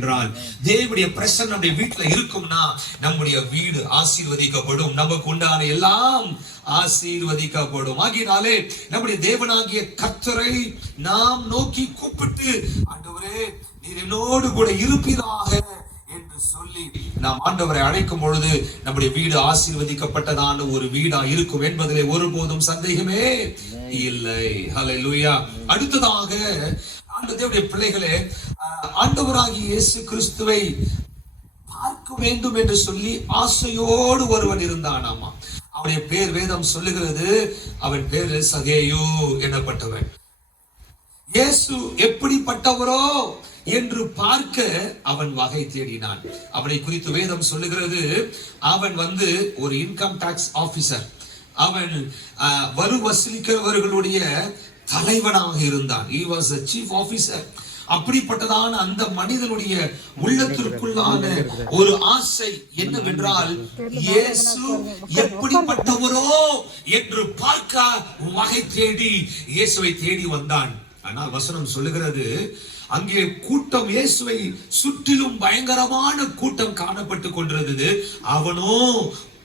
என்றால் தேவனுடைய பிரசன்னம் நம்முடைய வீட்டுல இருக்கும்னா நம்முடைய வீடு ஆசீர்வதிக்கப்படும், நமக்கு உண்டான எல்லாம் ஆசீர்வதிக்கப்படும். ஆகினாலே நம்முடைய தேவனாகிய கர்த்தரை நாம் நோக்கி கூப்பிட்டு, ஆண்டவரே நீர் என்னோடு கூட இருப்பீராக என்று சொல்லி நாம் ஆண்டவரை அழைக்கும் பொழுது நம்முடைய வீடு ஆசீர்வதிக்கப்பட்டதான ஒரு வீடா இருக்கும் என்பதிலே ஒருபோதும் சந்தேகமே இல்லை. ஹல்லேலூயா. அடுத்ததாக ஆண்டவருடைய பிள்ளைகளே, ஆண்டவராகிய இயேசு கிறிஸ்துவை பார்க்க வேண்டும் என்று சொல்லி ஆசையோடு ஒருவன் இருந்தானாமா. அவனுடைய பேர் வேதம் சொல்லுகிறது, அவன் பேரு சகேயு எனப்பட்டவன். இயேசு எப்படிப்பட்டவரோ என்று பார்க்க அவன் வகை தேடினான். அவனை குறித்து வேதம் சொல்லுகிறது, அவன் ஒரு இன்கம் டாக்ஸ் ஆபீசர். அவன் வரி வசூலிக்கிறவர்களுடைய தலைவனாக இருந்தான். He was a chief officer. அப்படிப்பட்டதான அந்த மனிதனுடைய உள்ளத்திற்குள்ளான ஒரு ஆசை என்னவென்றால், இயேசு எப்படிப்பட்டவரோ என்று பார்க்க வகை தேடி இயேசுவை தேடி வந்தான். ஆனால் வசனம் சொல்லுகிறது, அங்கே கூட்டம் இயேசுவை சுற்றிலும் பயங்கரமான கூட்டம் காணப்பட்டு கொண்டிருந்தது. அவனோ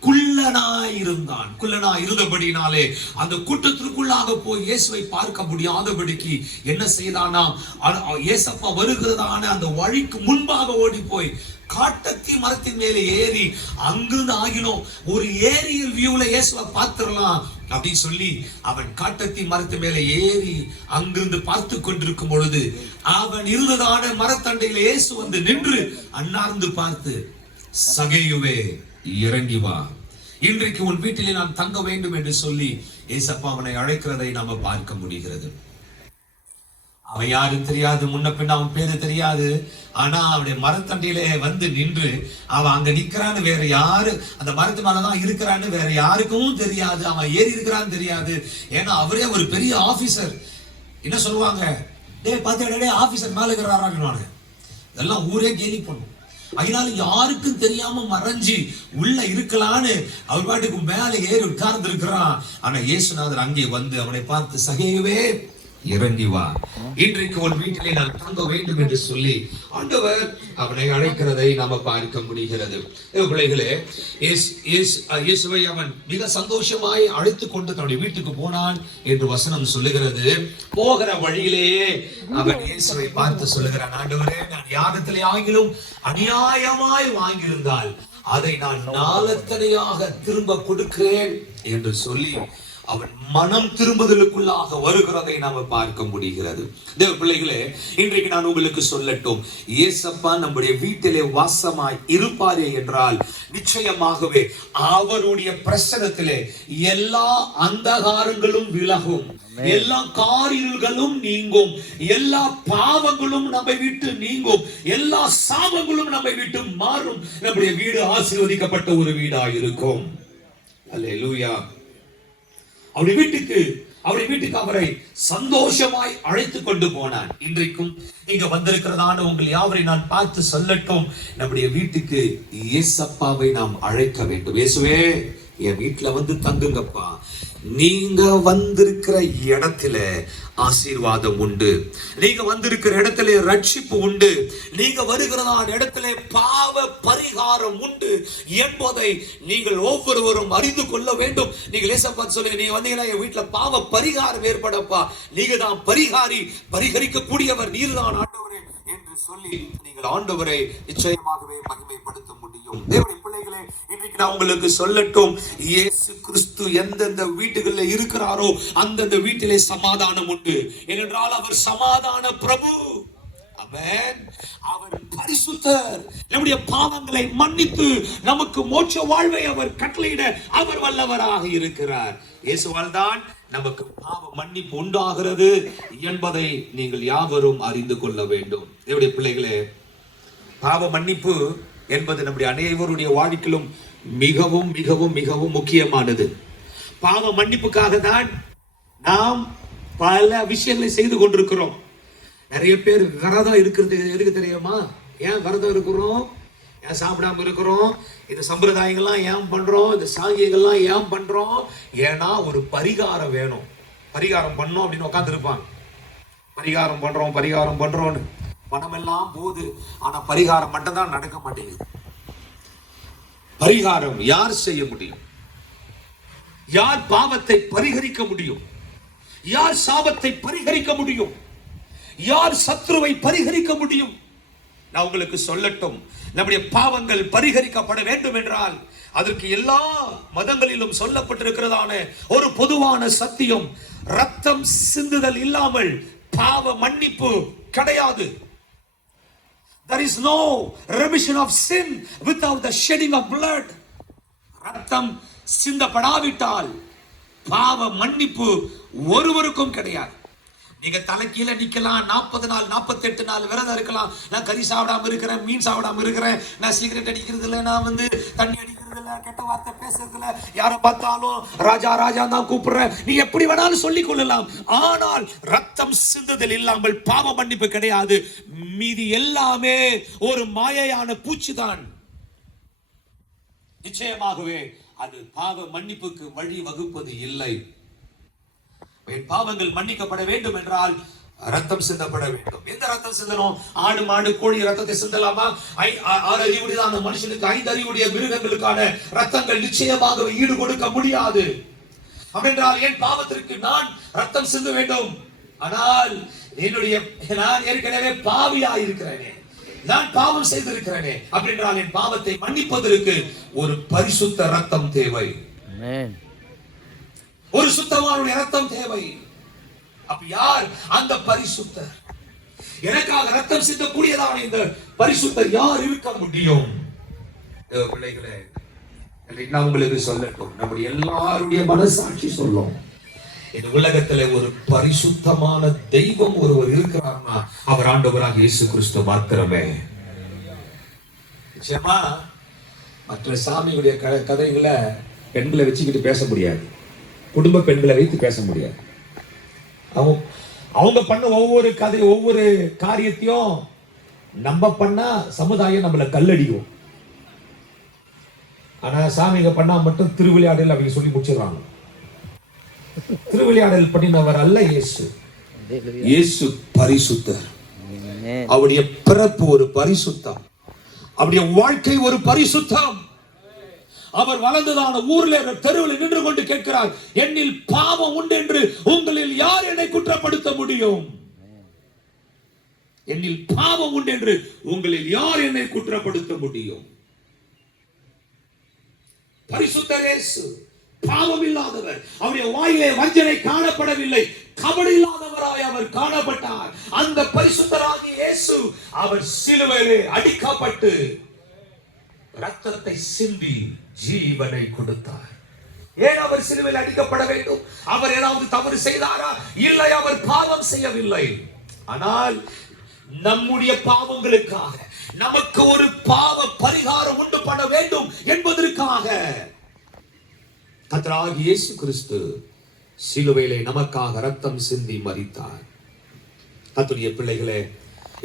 குள்ளனாய் இருந்தான். குள்ளனாய் இருந்தபடினாலே அந்த கூட்டத்திற்குள்ளாக போய் இயேசுவை பார்க்க முடியாதபடிக்கு என்ன செய்தானா, இயேசப்பா வருகிறதான அந்த வழிக்கு முன்பாக ஓடி போய் காட்டத்தி மரத்தின் மேலே ஏறி அங்கிருந்து ஆகினோம் ஒரு ஏரியல் வியூல இயேசுவை பார்த்திடலாம் அப்படின்னு சொல்லி அவன் காட்டத்தி மரத்து மேலே ஏறி அங்கிருந்து பார்த்து கொண்டிருக்கும் பொழுது அவன் இருந்ததான மரத்தண்டையில இயேசு நின்று அண்ணார்ந்து பார்த்து, சகேயுவே இறங்கி வா, இன்றைக்கு உன் வீட்டிலே நான் தங்க வேண்டும் என்று சொல்லி ஏசப்பா அவனை அழைக்கிறதை நாம பார்க்க முடிகிறது. அவன் யாரும் தெரியாது, முன்ன பின்ன அவன் பேரு தெரியாது. ஆனா அவனுடைய மரத்தண்டியிலே நின்று அவன் அங்க நிக்கிறான்னு வேற யாரு அந்த மரத்து மேலதான் இருக்கிறான்னு வேற யாருக்கும் தெரியாது. அவன் ஏறி இருக்கிறான்னு தெரியாது. ஏன்னா அவரே ஒரு பெரிய ஆபீசர். என்ன சொல்லுவாங்க, டே பாத்தே ஆபீசர் மேல இருக்கிறாரான்னு இதெல்லாம் ஊரே கேலி பண்ணும். அதனால யாருக்கும் தெரியாம மறைஞ்சி உள்ள இருக்கலான்னு அவர் பாட்டுக்கு மேல ஏறி உட்கார்ந்து இருக்கிறான். ஆனா இயேசுநாதர் அங்கே அவனை பார்த்து, சகேயுவே இறங்கி வா, இன்றைக்கு உன் வீட்டிலே நான் தங்க வேண்டும் என்று சொல்லி ஆண்டவர் அவனை அழைக்கிறதை நாம பார்க்க முடிகிறது. பிள்ளைகளே, இயேசுவை அவன் மிக சந்தோஷமாய் அழைத்து கொண்டு தன்னுடைய வீட்டுக்கு போனான் என்று வசனம் சொல்லுகிறது. போகிற வழியிலேயே அவன் இயேசுவை பார்த்து சொல்லுகிறான், ஆண்டவரே நான் யாரிடத்திலே ஆகிலும் அநியாயமாய் வாங்கியிருந்தால் அதை நான் நாலத்தனையாக திரும்ப கொடுக்கிறேன் என்று சொல்லி அவன் மனம் திரும்புதலுக்குள்ளாக வருகிறதை நாம பார்க்க முடிகிறது. தேவ பிள்ளைகளே, இன்றைக்கு நான் உங்களுக்கு சொல்லட்டும், இயேசப்பா நம்முடைய வீட்டிலே வாசமாய் இருப்பாரே என்றால் நிச்சயமாகவே அவருடைய பிரசன்னத்திலே எல்லா அந்தகாரங்களும் விலகும், எல்லா காரிருள்களும் நீங்கும், எல்லா பாவங்களும் நம்மை விட்டு நீங்கும், எல்லா சாபங்களும் நம்மை விட்டு மாறும். நம்முடைய வீடு ஆசீர்வதிக்கப்பட்ட ஒரு வீடா இருக்கும். அல்லேலூயா. அவருடைய வீட்டுக்கு அவரை சந்தோஷமாய் அழைத்து கொண்டு போனான். இன்றைக்கும் இங்க வந்திருக்கிறதான உங்கள் யாவரை நான் பார்த்து சொல்லட்டும், நம்முடைய வீட்டுக்கு இயேசப்பாவை நாம் அழைக்க வேண்டும். இயேசுவே என் வீட்டுல தங்குங்கப்பா, நீங்க வந்திருக்கிற இடத்துல ஆசீர்வாதம் உண்டு, நீங்க வந்திருக்கிற இடத்துல ரட்சிப்பு உண்டு, நீங்க வருகிறதான இடத்துல பாவ பரிகாரம் உண்டு என்பதை நீங்கள் ஒவ்வொருவரும் அறிந்து கொள்ள வேண்டும். நீங்க லேசப்பா சொல்லுங்க, நீங்க வந்தீங்கன்னா என் வீட்டுல பாவ பரிகாரம் ஏற்படப்பா, நீங்க தான் பரிகாரி, பரிகரிக்க கூடியவர் நீர்தான் ஆண்டவரே என்று சொல்லி நீங்கள் ஆண்டவரை நிச்சயமாகவே மகிமைப்படுத்த முடியும். தேவனுடைய பிள்ளைகளே, இன்றைக்கு நான் உங்களுக்கு சொல்லட்டும், இயேசு கிறிஸ்து எந்தெந்த வீட்டுகளில் இருக்கிறாரோ அந்தந்த வீட்டிலே சமாதானம் உண்டு. ஏனென்றால் அவர் சமாதான பிரபு. அவர் பரிசுத்தர். நம்முடைய பாவங்களை மன்னித்து நமக்கு மோட்ச வாழ்வை அவர் கட்டளையிட அவர் வல்லவராக இருக்கிறார். இயேசுவால் தான் நமக்கு பாவ மன்னிப்பு உண்டாகிறது என்பதை நீங்கள் யாவரும் அறிந்து கொள்ள வேண்டும். என்னுடைய பிள்ளைகளே, பாவ மன்னிப்பு என்பது நம்முடைய அனைவருடைய வாழ்க்கையிலும் மிகவும் மிகவும் மிகவும் முக்கியமானது. பாவ மன்னிப்புக்காக தான் நாம் பல விஷயங்களை செய்து கொண்டிருக்கிறோம். நிறைய பேர் விரதம் இருக்கிறது எதுக்கு தெரியுமா? ஏன் விரதம் இருக்கிறோம்? ஏன் சாப்பிடாம இருக்கிறோம்? இந்த சம்பிரதாயங்கள்லாம் ஏன் பண்றோம்? இந்த சாங்கியங்கள்லாம் ஏன் பண்றோம்? ஏன்னா ஒரு பரிகாரம் வேணும். பரிகாரம் பண்ணோம் அப்படின்னு உட்காந்துருப்பாங்க. பரிகாரம் பண்றோம் பரிகாரம் பண்றோம்னு பணம் எல்லாம் போகுது, ஆனா பரிகாரம் மட்டும் தான் நடக்க மாட்டேங்குது. பரிகாரம் யார் செய்ய முடியும்? யார் பாவத்தை பரிகரிக்க முடியும்? யார் சாபத்தை பரிகரிக்க முடியும்? யார் சத்ருவை பரிகரிக்க முடியும்? நான் உங்களுக்கு சொல்லட்டும், நம்முடைய பாவங்கள் பரிகரிக்கப்பட வேண்டும் என்றால் அதற்கு எல்லா மதங்களிலும் சொல்லப்பட்டிருக்கிறதான ஒரு பொதுவான சத்தியம், ரத்தம் சிந்துதல் இல்லாமல் பாவ மன்னிப்பு கிடையாது. There is no remission of sin without the shedding of blood. ரத்தம் சிந்தப்படாவிட்டால் பாவ மன்னிப்பு ஒருவருக்கும் கிடையாது. நீங்க தலை கீழே நிக்கலாம், 40 நாள் 48 நாள் விரதம் இருக்கலாம். நான் கறி சாப்பிடாம இருக்கிறேன், மீன் சாப்பிடாம இருக்கிறேன், நான் சிகரெட் அடிக்கிறது இல்லை, நான் தண்ணி அடிக்கிறது இல்லை, கெட்ட வார்த்தை பேசுறது இல்லை, யாரை பார்த்தாலும் ராஜா ராஜா தான் கூப்பிடுறேன், நீ எப்படி வேணாலும் சொல்லிக் கொள்ளலாம். ஆனால் ரத்தம் சிந்துதல் இல்லாமல் பாவ மன்னிப்பு கிடையாது. மீதி எல்லாமே ஒரு மாயையான பூச்சிதான். நிச்சயமாகவே அது பாவ மன்னிப்புக்கு வழி வகுப்பது இல்லை. என் பாவங்கள் மன்னிக்கப்பட வேண்டும் என்றால் ரத்தம் சிந்தப்பட வேண்டும். எந்த ரத்தம் சிந்தணும்? ஆடு மாடு கோழி ரத்தத்தை சிந்தலாமா? 6 அறிவுடைய அந்த மனுஷனுக்கு 5 அறிவுடைய மிருகங்களுக்கான ரத்தங்கள் நிச்சயமாக ஈடு கொடுக்க முடியாது. அப்படின்றால் என் பாவத்திற்கு நான் ரத்தம் சிந்த வேண்டும். ஆனால் நான் ஏற்கனவே பாவியா இருக்கிறேனே, நான் பாவம் செய்திருக்கிறேனே, அப்படின்றால் என் பாவத்தை மன்னிப்பதற்கு ஒரு பரிசுத்த ரத்தம் தேவை. ஒரு சுத்தமான ரத்தம் தேவை. அப்ப யார் அந்த பரிசுத்தர்? எனக்காக ரத்தம் சிந்தக்கூடியதான இந்த பரிசுத்தர் யார் இருக்க முடியும்? பிள்ளைகளே, நான் உங்களுக்கு சொல்லட்டும், நம்முடைய எல்லாருடைய மனசாட்சி சொல்லும், இந்த உலகத்துல ஒரு பரிசுத்தமான தெய்வம் ஒருவர் இருக்கிறார்னா அவர் ஆண்டவராக இயேசு கிறிஸ்து மாத்திரமே. நிச்சயமா மற்ற சாமியுடைய கதைகளை பெண்களை வச்சுக்கிட்டு பேச முடியாது, குடும்ப பெண்களை வைத்து பேச முடியாது. அவங்க பண்ண ஒவ்வொரு கதை ஒவ்வொரு காரியத்தையும் நம்ம பண்ணா சமுதாயம் நம்மளை கல்லடிக்கும். ஆனா சாமிங்க பண்ணா மட்டும் திருவிளையாடல் அவங்க சொல்லி முடிச்சிடறாங்க. திருவிளையாடல் பண்ணினவர் அல்ல இயேசு. இயேசு பரிசுத்தர். அவருடைய பிறப்பு ஒரு பரிசுத்தம், அவருடைய வாழ்க்கை ஒரு பரிசுத்தம். அவர் வளர்ந்ததான ஊர்ல தெருவில் நின்று கொண்டு கேட்கிறார், என்னில் பாவம் உண்டு என்று உங்களில் யார் என்னை குற்றப்படுத்த முடியும்? என்னில் பாவம் உண்டு என்று உங்களில் யார் என்னை குற்றப்படுத்த முடியும்? பரிசுத்தர் இயேசு பாவம் இல்லாதவர். அவருடைய வாயிலே வஞ்சனை காணப்படவில்லை, கபடு இல்லாதவராய் அவர் காணப்பட்டார். அந்த பரிசுத்தராகிய இயேசு அவர் சிலுவையிலே அடிக்கப்பட்டு ரத்தத்தை சிந்தி ஜீவனை கொடுத்தார். ஏன் அவர் சிலுவையில் அடிக்கப்பட வேண்டும்? அவர் ஏதாவது தவறு செய்தாரா? இல்லை, அவர் பாவம் செய்யவில்லை. ஆனால் நம்முடைய பாவங்களுக்காக நமக்கு ஒரு பாவ பரிகாரம் உண்டு பண்ண வேண்டும் என்பதற்காக கர்த்தராகிய இயேசு கிறிஸ்து சிலுவையிலே நமக்காக ரத்தம் சிந்தி மரித்தார். கர்த்தருடைய பிள்ளைகளே,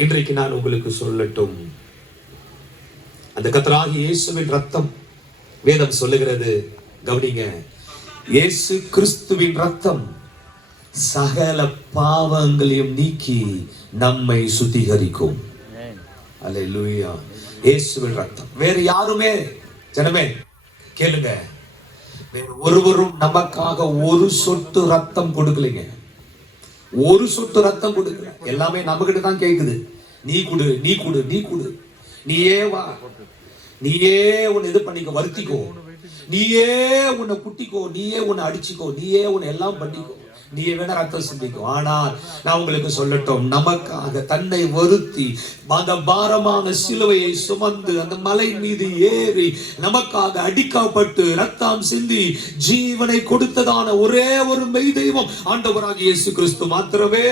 இன்றைக்கு நான் உங்களுக்கு சொல்லட்டும், அந்த கர்த்தராகிய இயேசுவின் ரத்தம் வேதம் சொல்லுகிறது, கவனிங்க, இயேசு கிறிஸ்துவின் ரத்தம் சகல பாவங்களையும் நீக்கி நம்மை சுத்திகரிக்கும். அல்லேலூயா. இயேசுவின் ரத்தம். வேற யாருமே, ஜனமே கேளுங்க, வேற ஒருவரும் நமக்காக ஒரு சொட்டு ரத்தம் கொடுக்கலைங்க. ஒரு சொட்டு ரத்தம் கொடுக்கல. எல்லாமே நம்ம கிட்ட தான் கேக்குது. நீ குடு, நீ குடு, நீ குடு, நீயே வா, நீயே உன்னை இது பண்ணிக்கோ, வருத்திக்கோ, நீயே உன்னை குட்டிக்கோ, நீயே உன்னை அடிச்சுக்கோ, நீயே உன்னை எல்லாம் பண்ணிக்கோ, நீயே வேணா ரத்தம் சிந்திக்கும். ஆனால் நான் உங்களுக்கு சொல்லட்டும், நமக்காக தன்னை வருத்தி அந்த பாரமான சிலுவையை சுமந்து அந்த மலை மீது ஏறி நமக்காக அடிக்கப்பட்டு ரத்தம் சிந்தி ஜீவனை கொடுத்ததான ஒரே ஒரு மெய் தெய்வம் ஆண்டவராகிய இயேசு கிறிஸ்து மாத்திரமே.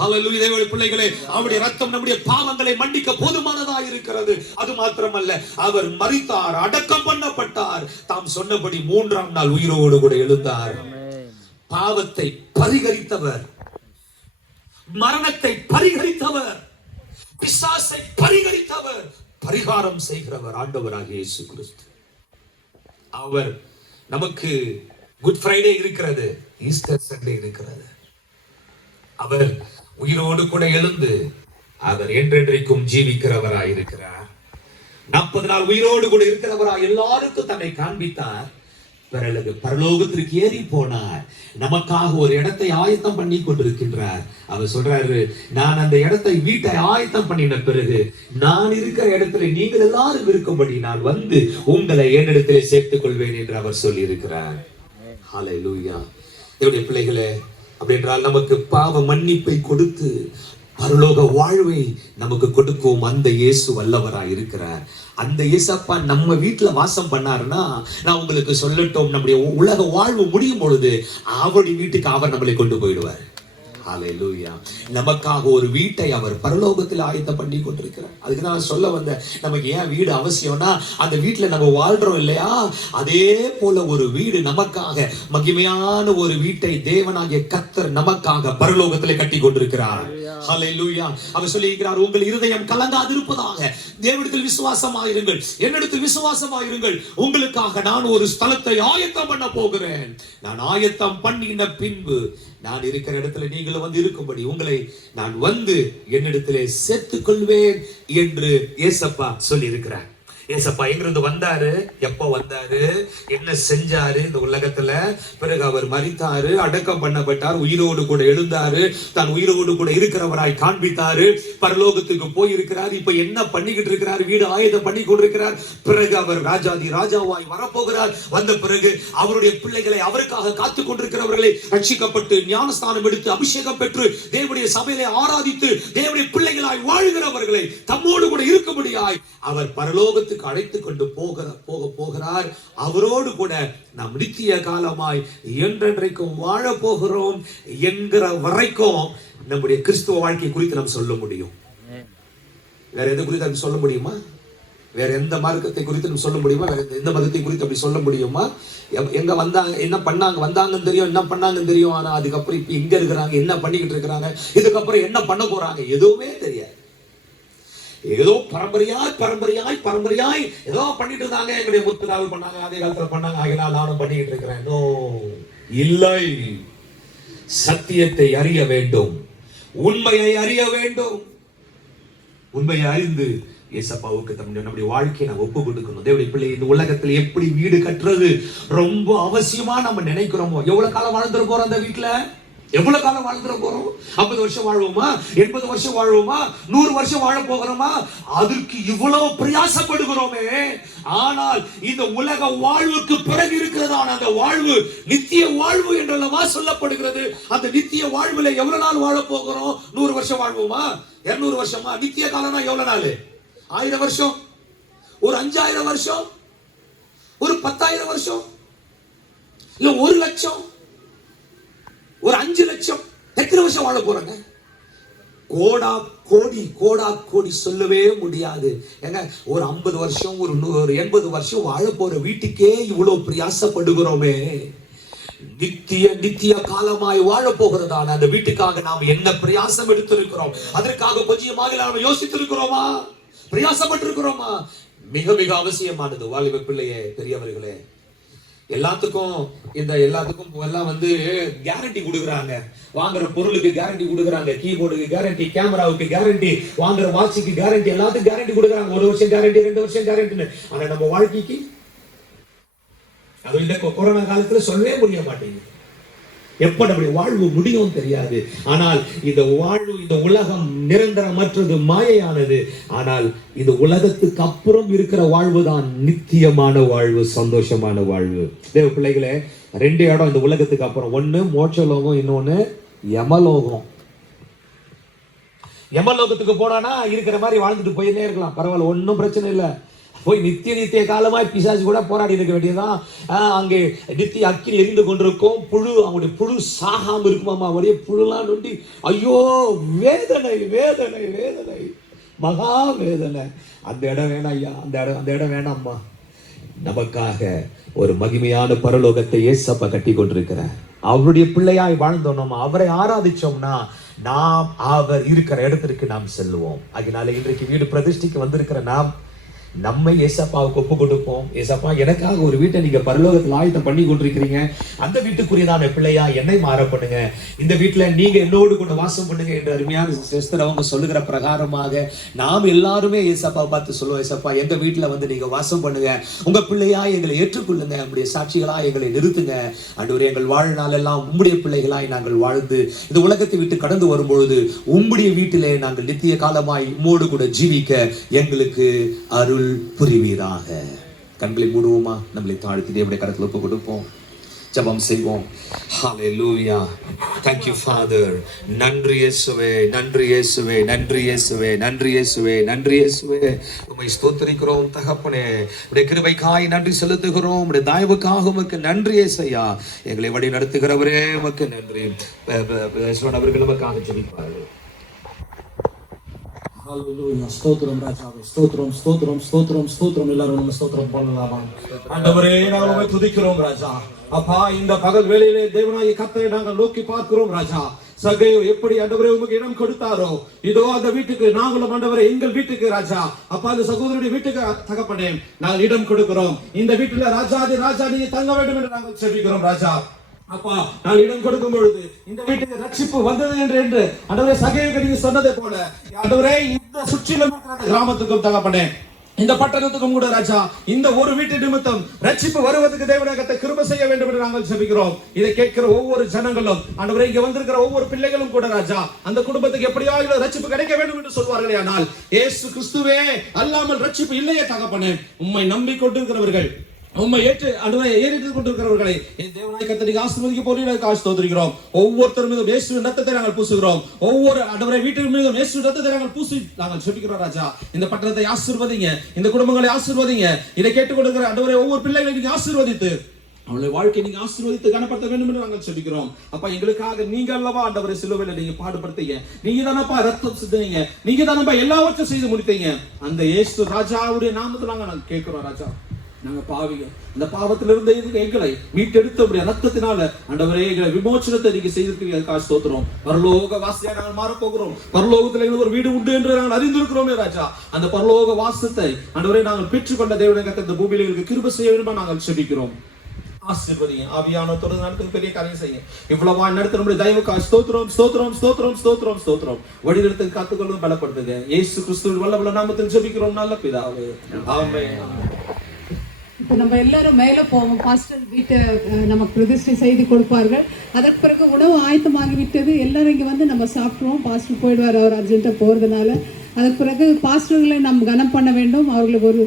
ஹல்லேலூயா. தேவனுடைய பிள்ளைகளே, அவருடைய ரத்தம் நம்முடைய பாவங்களை மன்னிக்க போதுமானதாக இருக்கிறது. அது மாத்திரமல்ல, அவர் மரித்தார், அடக்கம் பண்ணப்பட்டார், தாம் சொன்னபடி 3ஆம் நாள் உயிரோடு கூட எழுந்தார். பாவத்தை பரிகரித்தவர், மரணத்தை பரிகரித்தவர், பிசாசை பரிகரித்தவர், பரிகாரம் செய்கிறவர் ஆண்டவராகிய இயேசு கிறிஸ்து. அவர் நமக்கு குட் ஃப்ரைடே இருக்கிறது, ஈஸ்டர் சண்டே இருக்கிறது. அவர் உயிரோடு கூட எழுந்து அவர் என்றென்றைக்கும் ஜீவிக்கிறவராய் இருக்கிறார். 40 நாள் உயிரோடு கூட இருக்கிறவராய் எல்லாருக்கும் தன்னை காண்பித்தார். பிறகு பரலோகத்திற்கு ஏறி போனார். நமக்காக ஒரு இடத்தை ஆயத்தம் பண்ணி கொண்டிருக்கின்றார். அவர் சொல்றாரு, நான் அந்த இடத்தை வீட்டை ஆயத்தம் பண்ணின பிறகு நான் இருக்கிற இடத்துல நீங்கள் எல்லாரும் இருக்கும்படி நான் வந்து உங்களை என்னிடத்திலே சேர்த்துக் கொள்வேன் என்று அவர் சொல்லி இருக்கிறார். ஹல்லேலூயா. தேவனுடைய பிள்ளைகளே, அப்படின்றால் நமக்கு பாவ மன்னிப்பை கொடுத்து பரலோக வாழ்வை நமக்கு கொடுக்கும் அந்த இயேசு வல்லவராய் இருக்கிறார். அந்த இயேசப்பா நம்ம வீட்டுல வாசம் பண்ணாருன்னா, நான் உங்களுக்கு சொல்லட்டும், நம்முடைய உலக வாழ்வு முடியும் பொழுது அவருடைய வீட்டுக்கு அவர் நம்மளை கொண்டு போயிடுவார். ஹல்லேலூயா. நமக்காக ஒரு வீட்டை அவர் பரலோகத்தில் ஆயத்தம் பண்ணி கொண்டிருக்கிறார். அதுக்கு நான் சொல்ல வந்த, நமக்கு ஏன் வீடு அவசியம்னா, அந்த வீட்டுல நம்ம வாழ்றோம் இல்லையா, அதே போல ஒரு வீடு நமக்காக, மகிமையான ஒரு வீட்டை தேவனாகிய கர்த்தர் நமக்காக பரலோகத்திலே கட்டி கொண்டிருக்கிறார். ஹல்லேலூயா. அவர் சொல்லியிருக்கிறார், உங்கள் இருதயம் கலங்காதிருப்பதாக தேவனிடத்தில் விசுவாசமாயிருங்கள், என்னிடத்தில் விசுவாசமாயிருங்கள், உங்களுக்காக நான் ஒரு ஸ்தலத்தை ஆயத்தம் பண்ண போகிறேன். நான் ஆயத்தம் பண்ணின பின்பு நான் இருக்கிற இடத்துல நீங்களும் வந்து இருக்கும்படி உங்களை நான் வந்து என்னிடத்திலே சேர்த்துக் கொள்வேன் என்று ஏசப்பா சொல்லி இருக்கிறார். ஏசப்பா எங்கிருந்து வந்தாரு, எப்போ வந்தாரு, என்ன செஞ்சாரு இந்த உலகத்துல, பிறகு அவர் மரித்தாரு, அடக்கம் பண்ணப்பட்டார், உயிரோடு கூட எழுந்தாரு, தான் உயிரோடு கூட இருக்கிறவராய் காண்பித்தாரு, பரலோகத்துக்கு போயிருக்கிறார். இப்ப என்ன பண்ணிக்கிட்டு இருக்கிறார், வீடு ஆயுதம் பண்ணி கொண்டிருக்கிறார். பிறகு அவர் ராஜாதி ராஜாவாய் வரப்போகிறார். வந்த பிறகு அவருடைய பிள்ளைகளை, அவருக்காக காத்து கொண்டிருக்கிறவர்களை ரட்சிக்கப்பட்டு ஞானஸ்தானம் எடுத்து அபிஷேகம் பெற்று தேவனுடைய சபையிலே ஆராதித்து தேவனுடைய பிள்ளைகளாய் வாழ்கிறவர்களை தம்மோடு கூட இருக்கும்படியாய் அவர் பரலோகத்துக்கு அழைத்து கொண்டு போகிறார். அவரோடு கூட நாம் நித்திய காலமாய் என்றென்றைக்கும் வாழ போகிறோம் என்கிற வரைக்கும் நம்முடைய கிறிஸ்துவ வாழ்க்கை குறித்து நாம் சொல்ல முடியும். வேற எது குறித்து சொல்ல முடியுமா? வேற எந்த மார்க்கத்தை குறித்து நம்ம சொல்ல முடியுமா? வேற எந்த மதத்தை குறித்து அப்படி சொல்ல முடியுமா? எங்க வந்தாங்க, என்ன பண்ணாங்க, வந்தாங்கன்னு தெரியும், என்ன பண்ணாங்கன்னு தெரியும். ஆனா அதுக்கப்புறம் இப்ப எங்க இருக்கிறாங்க, என்ன பண்ணிக்கிட்டு இருக்கிறாங்க, இதுக்கப்புறம் என்ன பண்ண போறாங்க, எதுவுமே தெரியாது. ஏதோ பரம்பரையாய் ஏதோ பண்ணிட்டு இருந்தாங்க. எங்களுடைய முத்துராவில் பண்ணாங்க, அதே காலத்துல பண்ணாங்க, ஆகினால் நானும் பண்ணிக்கிட்டு இருக்கிறேன். நோ, இல்லை. சத்தியத்தை அறிய வேண்டும், உண்மையை அறிய வேண்டும். உண்மையை அறிந்து ஏசப்பாவுக்கு நம்முடைய வாழ்க்கையை நம்ம ஒப்பு கொடுக்கணும். தேவனுடைய பிள்ளை, இந்த உலகத்துல எப்படி வீடு கட்டுறது ரொம்ப அவசியமா நம்ம நினைக்கிறோமோ. எவ்வளவு காலம் வாழ்ந்துட போறோம் அந்த வீட்டுல, எவ்வளவு காலம் வாழ்ந்துட போறோம்? 50 வருஷம் வாழ்வோமா, 80 வருஷம் வாழ்வோமா, 100 வருஷம் வாழ போகிறோமா? அதற்கு இவ்வளவு பிரயாசப்படுகிறோமே. ஆனால் இந்த உலக வாழ்வுக்கு பிறகு இருக்கிறதான அந்த வாழ்வு நித்திய வாழ்வு என்றல்லவா சொல்லப்படுகிறது. அந்த நித்திய வாழ்வுல எவ்வளவு நாள் வாழ போகிறோம்? 100 வருஷம் வாழ்வோமா, 200 வருஷமா? நித்திய காலம்னா எவ்வளவு நாள்? 1000 வருஷம், ஒரு 5000 வருஷம், ஒரு 10,000 வருஷம், இல்ல 1 லட்சம், ஒரு 5 லட்சம்? எத்தனை வருஷம் வாழ போறாங்க? கோடா கோடி சொல்லவே முடியாது. ஏங்க, ஒரு 50 வருஷம், ஒரு 80 வருஷம் வாழ போற வீட்டுக்கே இவ்வளவு பிரயாசப்படுகிறோமே. நித்திய காலமாய் வாழ போகிறதான அந்த வீட்டுக்காக நாம் என்ன பிரயாசம் எடுத்திருக்கிறோம்? அதற்காக கொஞ்சமாக நாம் யோசித்திருக்கிறோமா? பிரயாசப்பட்டிருக்கிறோமா? மிக மிக அவசியமானது. வாலிப பிள்ளையே, பெரியவர்களே, எல்லாத்துக்கும் எல்லாம் வந்து கேரண்டி கொடுக்குறாங்க. வாங்குற பொருளுக்கு கேரண்டி கொடுக்குறாங்க, கீபோர்டுக்கு கேரண்டி, கேமராவுக்கு கேரண்டி, வாங்குற வாட்சுக்கு கேரண்டி, எல்லாத்துக்கும் கேரண்டி கொடுக்குறாங்க. 1 வருஷம் கேரண்டி, 2 வருஷம் கேரண்டின்னு. ஆனா நம்ம வாழ்க்கைக்கு அது இந்த கொரோனா காலத்துல சொல்லவே முடிய மாட்டேங்குது. எப்ப நம்முடைய வாழ்வு முடியும் தெரியாது. ஆனால் இந்த வாழ்வு, இந்த உலகம் நிரந்தரமற்றது, மாயையானது. ஆனால் இந்த உலகத்துக்கு அப்புறம் இருக்கிற வாழ்வு தான் நித்தியமான வாழ்வு, சந்தோஷமான வாழ்வு. தேவ பிள்ளைகளே, 2 இடம் இந்த உலகத்துக்கு அப்புறம். ஒண்ணு மோட்சலோகம், இன்னொன்னு யமலோகம். யமலோகத்துக்கு போனானா இருக்கிற மாதிரி வாழ்ந்துட்டு போயினே இருக்கலாம், பரவாயில்ல, ஒன்னும் பிரச்சனை இல்லை. போய் நித்திய காலமாய் பிசாசு கூட போராடி இருக்க வேண்டியதுதான். அங்கே நித்திய அக்கினி எரிந்து கொண்டிருக்கும். புழு, அவங்களுடைய புழு சாகாம இருக்குமாமா. அவருடைய புழுலாம் நொண்டி, ஐயோ வேதனை வேதனை வேதனை, மகா வேதனை. அந்த இடம் வேணாம் ஐயா, அந்த இடம் வேணாம்மா. நமக்காக ஒரு மகிமையான பரலோகத்தை ஏசப்பா கட்டி கொண்டிருக்கிறார். அவருடைய பிள்ளையாய் வாழ்ந்தோம், அவரை ஆராதிச்சோம்னா நாம் அவர் இருக்கிற இடத்திற்கு நாம் செல்லுவோம். அதனால இன்றைக்கு வீடு பிரதிஷ்டைக்கு வந்திருக்கிற நாம் நம்ம ஏசப்பாவுக்கு ஒப்பு கொடுப்போம். ஏசப்பா, எனக்காக ஒரு வீட்டை நீங்க பரலோகத்தில் ஆயத்தம் பண்ணி கொண்டிருக்கிறீங்க. அந்த வீட்டுக்குரியதான பிள்ளையா என்னை மாற பண்ணுங்க. இந்த வீட்டுல நீங்க என்னோடு கூட வாசம் பண்ணுங்க என்று அருமையான சிஸ்டர் அவங்க சொல்லுகிற பிரகாரமாக நாம் எல்லாருமே ஏசப்பா பார்த்து சொல்லுவோம், ஏசப்பா எங்க வீட்டுல வந்து நீங்க வாசம் பண்ணுங்க, உங்க பிள்ளையா எங்களை ஏற்றுக்கொள்ளுங்க, நம்முடைய சாட்சிகளா எங்களை நிறுத்துங்க. ஆண்டவரே, எங்கள் வாழ்நாள் எல்லாம் உம்முடைய பிள்ளைகளாய் நாங்கள் வாழ்ந்து இந்த உலகத்தை விட்டு கடந்து வரும்பொழுது உம்முடைய வீட்டிலே நாங்கள் நித்திய காலமாய் உம்மோடு கூட ஜீவிக்க எங்களுக்கு அருள் புரிவீராக. கண்களை மூடுவோமா? நம்மளை தாழ்த்தி தேவனுடைய கரத்தில் ஒப்பு கொடுப்போம், ஜெபம் செய்வோம். ஹalleluya. Thank you Father. நன்றி இயேசுவே, நன்றி இயேசுவே, நன்றி இயேசுவே, நன்றி இயேசுவே, நன்றி இயேசுவே. உம்மை ஸ்தோத்திரிக்கிறோம் தகப்பனே. உம்முடைய கிருபைக்காய் நன்றி செலுத்துகிறோம். உம்முடைய தயவுக்காக உமக்கு நன்றி இயேசையா. எங்களை வழி நடத்துகிறவரே உமக்கு நன்றி. அவர்கள் நமக்காக ஜெபிப்பார்கள். ஹalleluya. ஸ்தோத்திரம் ராஜாவே, ஸ்தோத்திரம் ஸ்தோத்திரம் ஸ்தோத்திரம் ஸ்தோத்திரம். எல்லாரும் நம்ம ஸ்தோத்திரம் பண்ணலாமா? ஆண்டவரே, நாங்கள் உம்மை துதிக்கிறோம் ராஜா. அப்பா, இந்த பகல் வேளையிலே தேவனாகிய கர்த்தரை நாங்கள் நோக்கி பார்க்கிறோம் ராஜா. சகேயு எப்படி ஆண்டவரே உமக்கு இடம் கொடுத்தாரோ, இதோ அந்த வீட்டுக்கு நாங்களும் ஆண்டவரே எங்கள் வீட்டுக்கு ராஜா, அப்பா அந்த சகோதரனுடைய வீட்டுக்கு தகப்பனே நாங்கள் இடம் கொடுக்கிறோம். இந்த வீட்டுல ராஜாதி ராஜா நீங்க தங்க வேண்டும் என்று நாங்கள் செபிக்கிறோம் ராஜா. அப்பா, நான் இடம் கொடுக்கும் பொழுது இந்த வீட்டுக்கு ரட்சிப்பு வந்தது என்று ஆண்டவரே சகேயுக்கு நீங்க சொன்னதை போல ஆண்டவரே இந்த சுற்றிலும் கிராமத்துக்கும் தகப்பனே இந்த பட்டணத்துக்கும் கூட ராஜா இந்த ஒரு வீட்டு நிமித்தம் ரட்சிப்பு வருவதற்கு தேவனாகத்தை கிருபை செய்ய வேண்டும் என்று நாங்கள் ஜெபிக்கிறோம். இதை கேட்கிற ஒவ்வொரு ஜனங்களும் ஆண்டவரே இங்க வந்திருக்கிற ஒவ்வொரு பிள்ளைகளும் கூட ராஜா அந்த குடும்பத்துக்கு எப்படியாவது ரட்சிப்பு கிடைக்க வேண்டும் என்று சொல்வார்களே, ஆனால் இயேசு கிறிஸ்துவே அல்லாமல் ரட்சிப்பு இல்லையே தகப்பனே. உம்மை நம்பிக்கொண்டிருக்கிறவர்கள், உம்மை ஏறிட்டுக் கொண்டிருக்கிறவர்களை என் தேவனாய் கர்த்தர் நீங்க ஆசீர்வதிக்க போறீங்க. ஸ்தோத்திரிக்கிறோம். ஒவ்வொருத்தர் மீதும் இயேசுவின் ரத்தத்தை நாங்கள் பூசுகிறோம். ஒவ்வொரு ஆண்டவரே வீட்டின் மீதும் இயேசுவின் ரத்தத்தை நாங்கள் பூசி நாங்கள் ஜெபிக்கிறோம் ராஜா. இந்த பட்டணத்தை ஆசீர்வதிங்க, இந்த குடும்பங்களை ஆசீர்வதிங்க. இதை கேட்டுக்கொண்டிருக்கிற ஆண்டவரே ஒவ்வொரு பிள்ளைகளை நீங்க ஆசீர்வதித்து அவளுடைய வாழ்க்கை நீங்க ஆசீர்வதித்து கனப்படுத்த வேண்டும் என்று நாங்கள் ஜெபிக்கிறோம். அப்பா, எங்களுக்காக நீங்க அல்லவா ஆண்டவரே சிலுவையில நீங்க பாடுபடுத்தீங்க, நீங்க தானப்பா ரத்தம் சிந்தினீங்க, நீங்க தானப்பா எல்லாவற்றையும் செய்து முடித்தீங்க. அந்த இயேசு ராஜாவுடைய நாமத்தில் நாங்கள் கேட்கிறோம் ராஜா. நாங்க பாவிங்க, இந்த பாவத்திலிருந்து எங்களை மீட்டெடுத்த ரத்தத்தினால ஆண்டவரே எங்களை விமோசனத்தை நீங்க செய்திருக்கிறீங்க. ஸ்தோத்திரம். பரலோக வாசியா நாங்கள் மாறப்போகிறோம். பரலோகத்தில் எங்களுக்கு ஒரு வீடு உண்டு என்று நாங்கள் அறிந்திருக்கிறோமே ராஜா. அந்த பரலோக வாசத்தை ஆண்டவரே நாங்கள் பெற்றுக்கொண்ட தேவனை இந்த பூமியில எங்களுக்கு கிருபை செய்ய வேண்டும் நாங்கள் செபிக்கிறோம். ஆசீர்வதிங்க. ஆவியான தொடர்ந்து நடத்தும் பெரிய காரியம் செய்யுங்க. இவ்வளவா நடத்த நம்முடைய தயவுக்காக ஸ்தோத்திரம் ஸ்தோத்திரம் ஸ்தோத்திரம் ஸ்தோத்திரம் ஸ்தோத்திரம். வழிநடத்துக்கு காத்துக்கொள்ளும் பலப்படுத்துங்க. இயேசு கிறிஸ்துவின் வல்லமுள்ள நாமத்தில் ஜெபிக்கிறோம் நல்ல பிதாவே, ஆமென். இப்போ நம்ம எல்லாரும் மேலே போவோம். பாஸ்டர் வீட்டை நமக்கு பிரதிஷ்டை செய்து கொடுப்பார்கள். அதற்கு பிறகு உணவு ஆயத்தமாகி விட்டது. எல்லாரும் இங்கே வந்து நம்ம சாப்பிட்ருவோம். பாஸ்டர் போயிடுவார், அவர் அர்ஜென்ட்டாக போகிறதுனால. அதுக்கு பிறகு பாஸ்டர்களை நம்ம கனம் பண்ண வேண்டும். அவர்களுக்கு ஒரு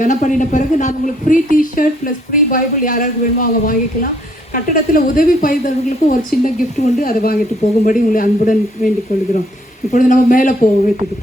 கனம் பண்ணின பிறகு நான் உங்களுக்கு free T shirt plus free Bible யாராவது வேணுமோ அவங்க வாங்கிக்கலாம். கட்டடத்தில் உதவி பயிர்ந்தவர்களுக்கும் ஒரு சின்ன கிஃப்ட் உண்டு, அதை வாங்கிட்டு போகும்படி உங்களை அன்புடன் வேண்டிக் கொள்கிறோம். இப்பொழுது நம்ம மேலே போவோம் வீட்டுக்கு.